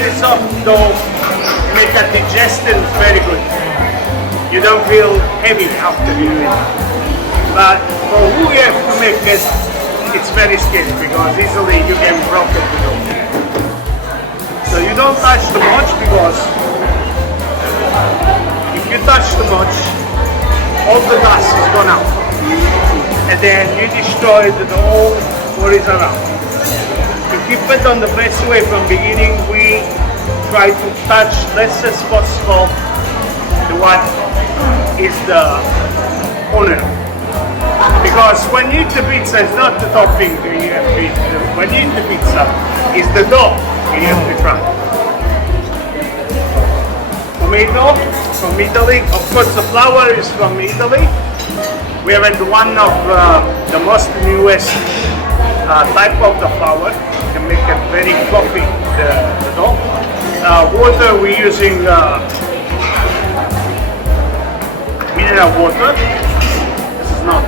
very soft dough, make a digestion very good. You don't feel heavy after you eat it. But for who you have to make it, it's very scary because easily you can broke it the dough. So you don't touch too much because if you touch too much, all the dust is gone out. And then you destroy the dough what is around. To keep it on the best way from beginning, we try to touch less as possible to what is the owner. Because when you eat the pizza, it's not the topping that you have to eat. When you eat the pizza, it's the dough you have to try. Tomato from Italy. Of course, the flour is from Italy. We have one of the most newest type of the flour. You can make it very fluffy, the dough. Water, we're using mineral water. This is not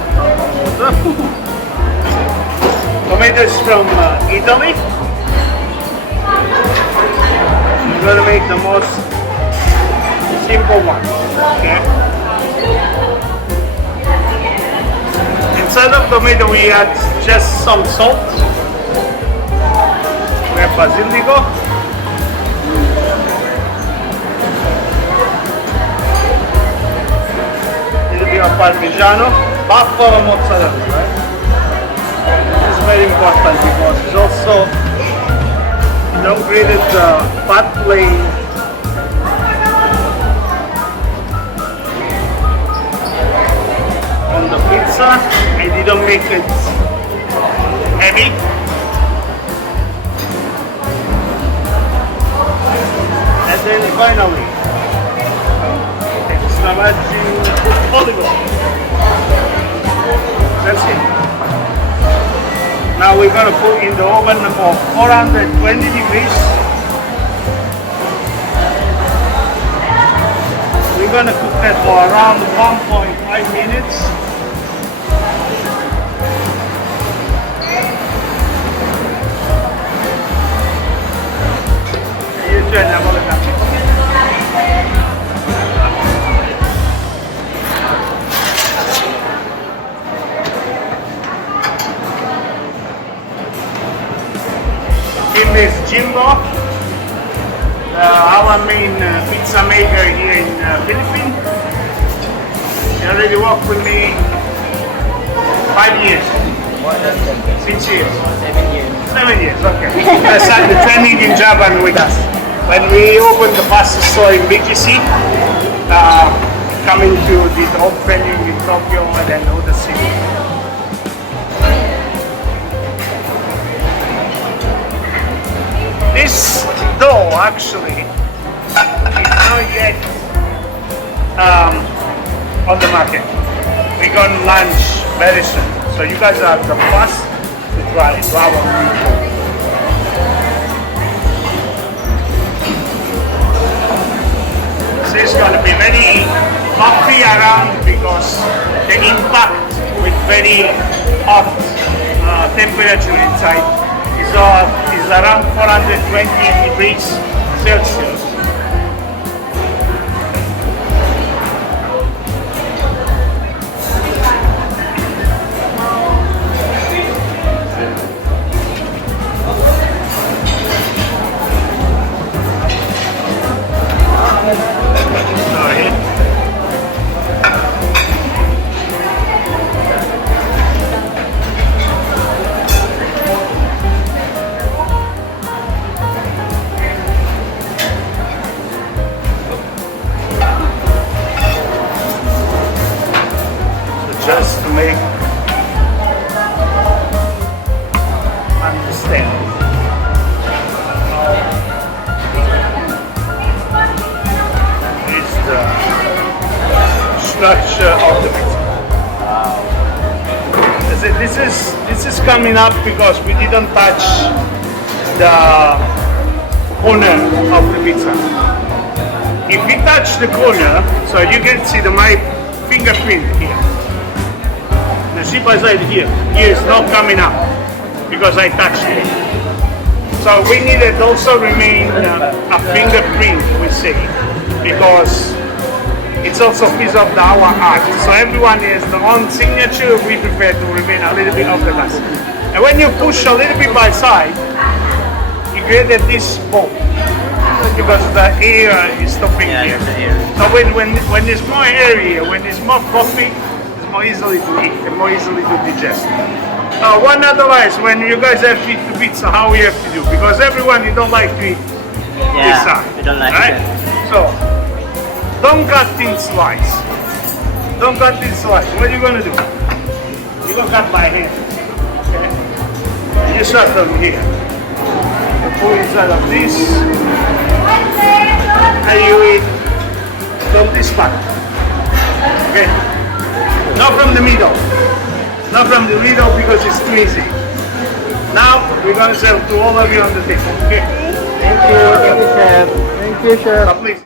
water. Tomatoes from Italy. We're going to make the most simple one. Okay. Inside of tomato we add just some salt. We have basilico. A little bit of parmigiano. Buffalo mozzarella, right? This is very important because it's also downgraded fat plane. On the pizza, and you don't make it heavy. And then finally, extra virgin olive oil. That's it. Now we're going to put in the oven for 420 degrees. We're going to cook that for around 1.5 minutes. Him is Jimbo, our main pizza maker here in Philippines. He already worked with me 5 years. 6 years. 7 years. 7 years, okay. I started training in Japan with us. When we opened the pasta store in BGC, coming to the opening in Tokyo and then other cities. This dough actually is not yet on the market. We're going to launch very soon. So you guys are the first to try it, our new dough. This is going to be very fluffy around because the impact with very hot temperature inside is around 420 degrees Celsius. Just to make understand is the structure of the pizza. This is coming up because we didn't touch the corner of the pizza. If we touch the corner, so you can see my fingerprint here. The zip is right here. Here is not coming up because I touched it. So we need it also remain a fingerprint, we say, because it's also a piece of our art. So everyone has their own signature. We prefer to remain a little bit off the glass. And when you push a little bit by side, you create this bump because the air is stopping here. So when there's more air here, when there's more coffee, it's more easily to eat and more easily to digest. One advice when you guys have to eat pizza, how we have to do, because everyone you don't like to eat this side. We don't like right? it. So don't cut in slice. Don't cut in slice. What are you gonna do? You're gonna cut by hand. Okay? You start from here. You pull inside of this. And you eat from this part. Okay? Not from the middle. Not from the middle because it's too easy. Now we're gonna serve to all of you on the table. Okay? Thank you, chef. Thank you, chef. Please.